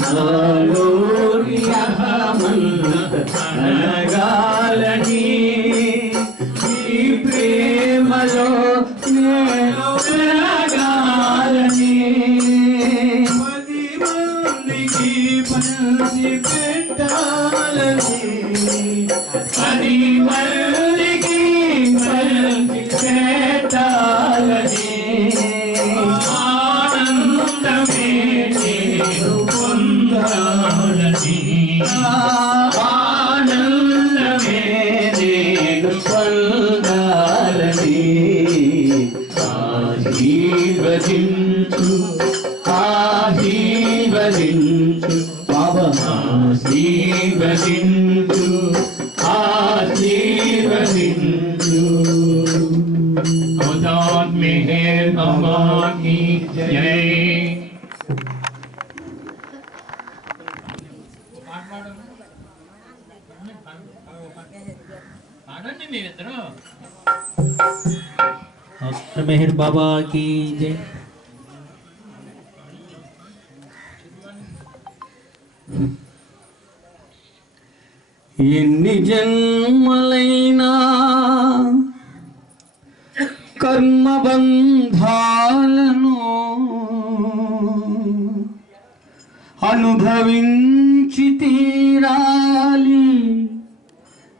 ভালো Krishna. मेहर बाबा की जय ये निजन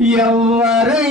எவ்வரை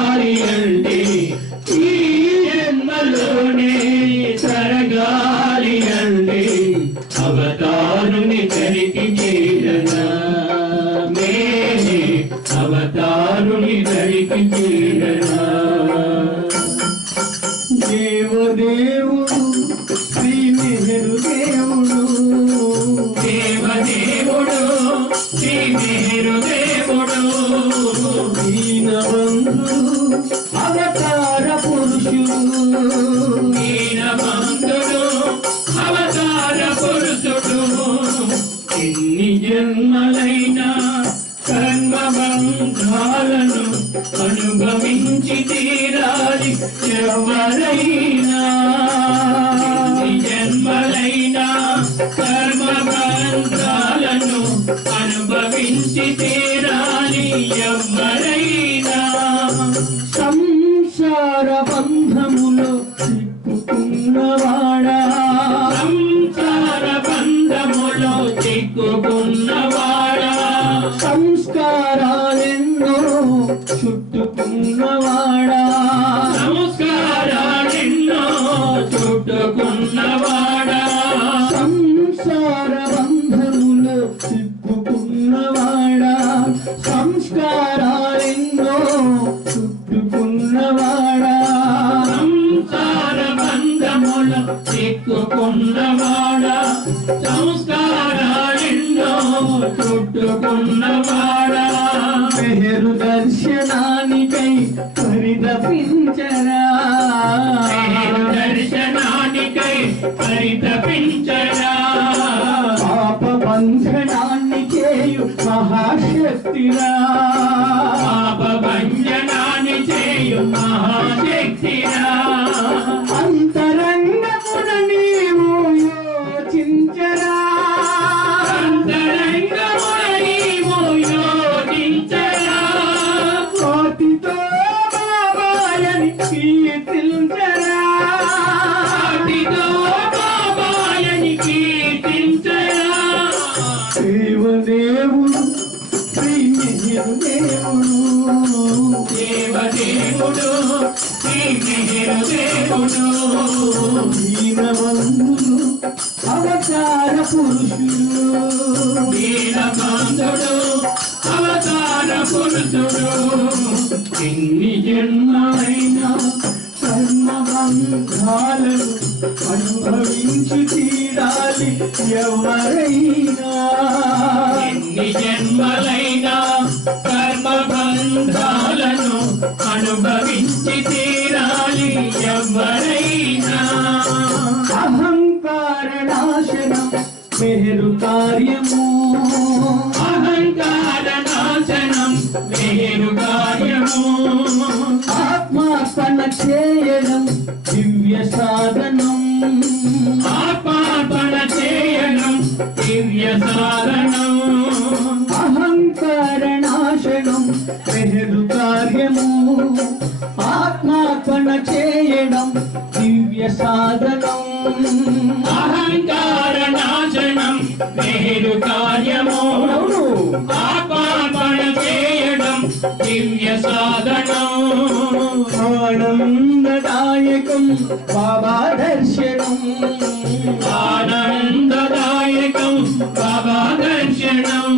అవతారుని You're Ya Marina. బంధనాన్ని చేయు మహాశక్తిరా. పాప బంధనాన్ని చేయు మహాశక్తి దేవదేవుడు శ్రీ అవతార పురుషుడు వీరబంధుడు అవతార పురుషుడు ఎన్ని జన్మలైనా కర్మబంధాలను అనుభవించి తీరాలి ఎవరైనా ఎన్ని జన్మలైనా బంధాలను అనుభవించి తీరాలి ఎవరైనా. అహంకార నాశనం మెహరు కార్యము. అహంకార నాశనం వేరు కార్యము. ఆత్మార్పణ చేయడం దివ్య సాధనం. ఆపాపణ చేయడం దివ్య సాధనం. దివ్య సాధనం అహంకార నాశనం వేరు కార్యము అవును. ఆపాపణ చేయడం దివ్య సాధనం ఆనందదాయకం బాబా దర్శనం ఆనందదాయకం బాబా దర్శనం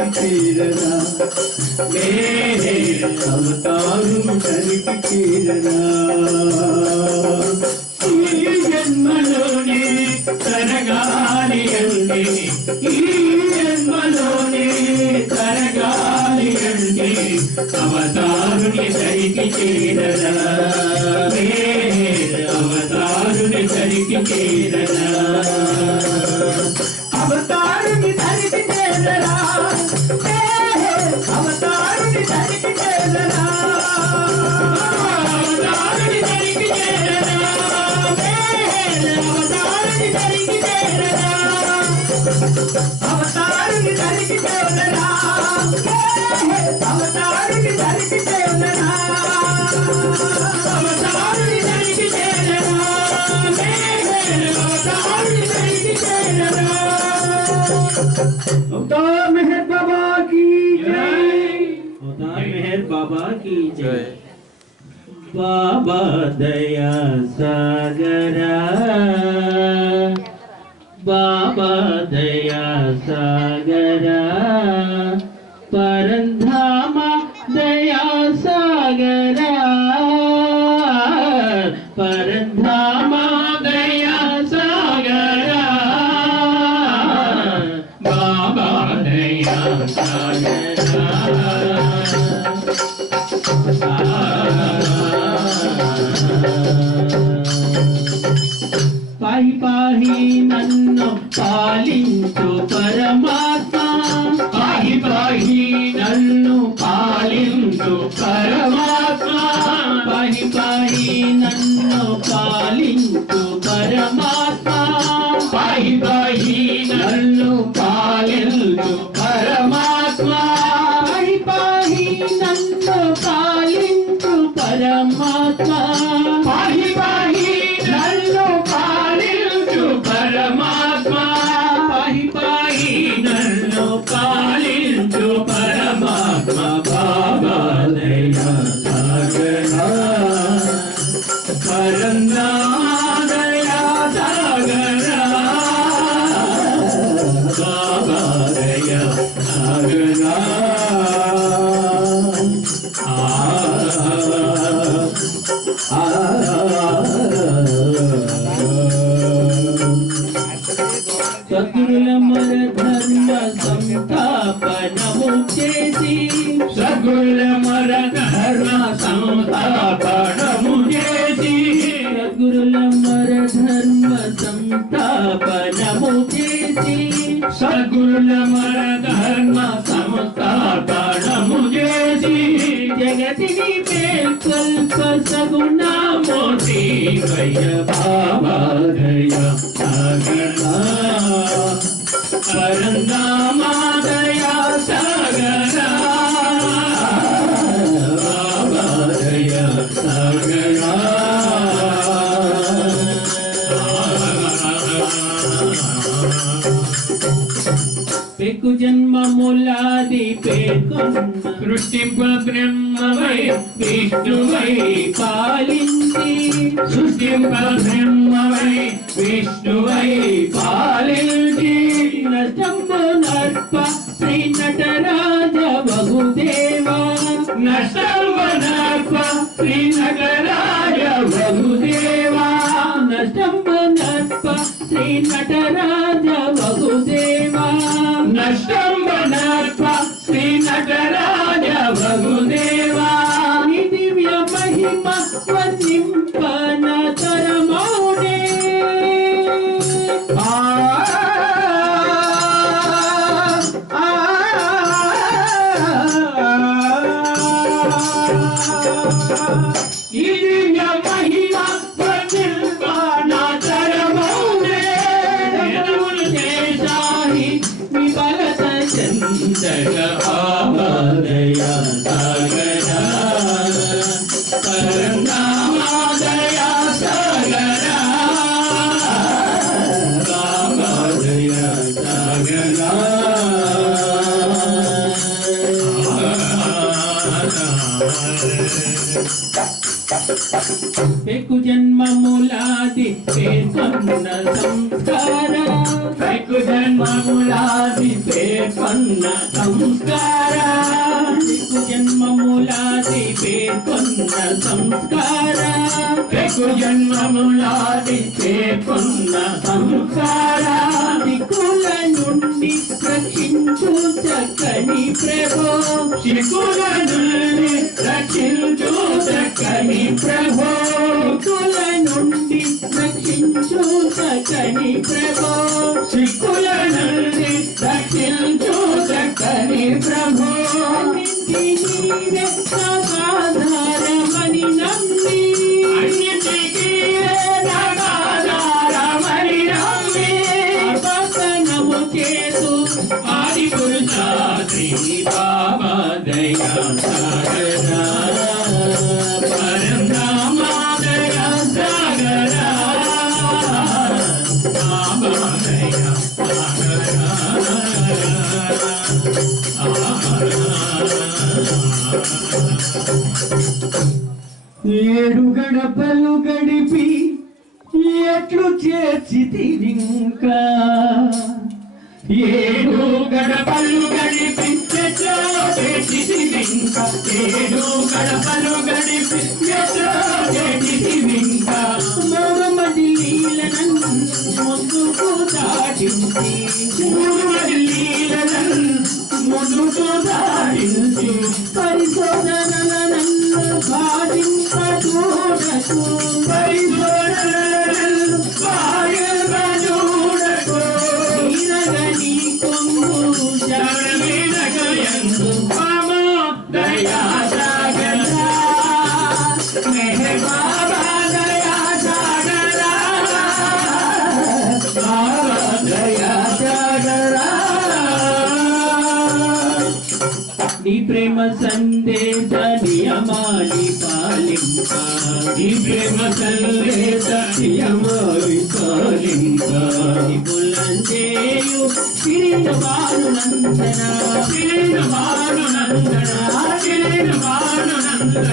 తరికి చేరరా నేనే అవతారుని తరికి చేరరా ఈ జన్మలోనే తరగాలి అంటే ఈ జన్మలోనే తరగాలి అంటే అవతారుని సరికి చేరరా నేనే అవతారుని సరికి చేరరా अवतार मेहर बाबा की जय। अवतार मेहर बाबा की जय। बाबा दया सागरा। बाबा दया सागरा। పాహి పాహి నన్ను పాలించు పరమాత్మ ಸಂತೋಷ Ah. సృష్టింప బ్రహ్మవై విష్ణువై పాలించి సృష్టింప బ్రహ్మవై విష్ణువై పాలించి నష్టంబు నర్ప శ్రీ నటరాజ బహుదేవా నష్టవనర్ప శ్రీనగరాయ బహుదేవా నష్టంబు నర్ప శ్రీ నటరాజ ఈ దివ్య పెకు జన్మములాది పేర్కొన్న సంస్కార. పెక్కు జన్మములాది పేర్కొన్న సంస్కార. పెకు జన్మములాది పేర్కొన్న సంస్కార. పెక్కు జన్మములాది పేర్కొన్న సంస్కార. దిక్కుల రక్షించు చక్కని ప్రభో. శికుల నుండి రక్షించు చక్కని ప్రభో. దిక్కుల నుండి రక్షించు చక్కని ప్రభో. శికుల నుండి రక్షించు చక్కని ప్రభో. అన్నింటి నీవే సాధారమని ఏడు గడపలు గడిపి ఎట్లు చేసి ఇంకా? ఏడు గడపలు గడిపి ఎట్లో ఏడు గడపలు గడిపి ఎట్లా చేసి మూడమది ముందుకు దాటించి ఈ ప్రేమ సందేశ నియమావి పాలింక నందన తిరిగి మారు నందన తిరిగి మారు నందన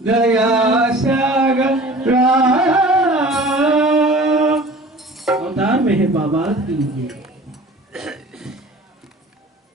Yeah, yeah. बाबा कीजिए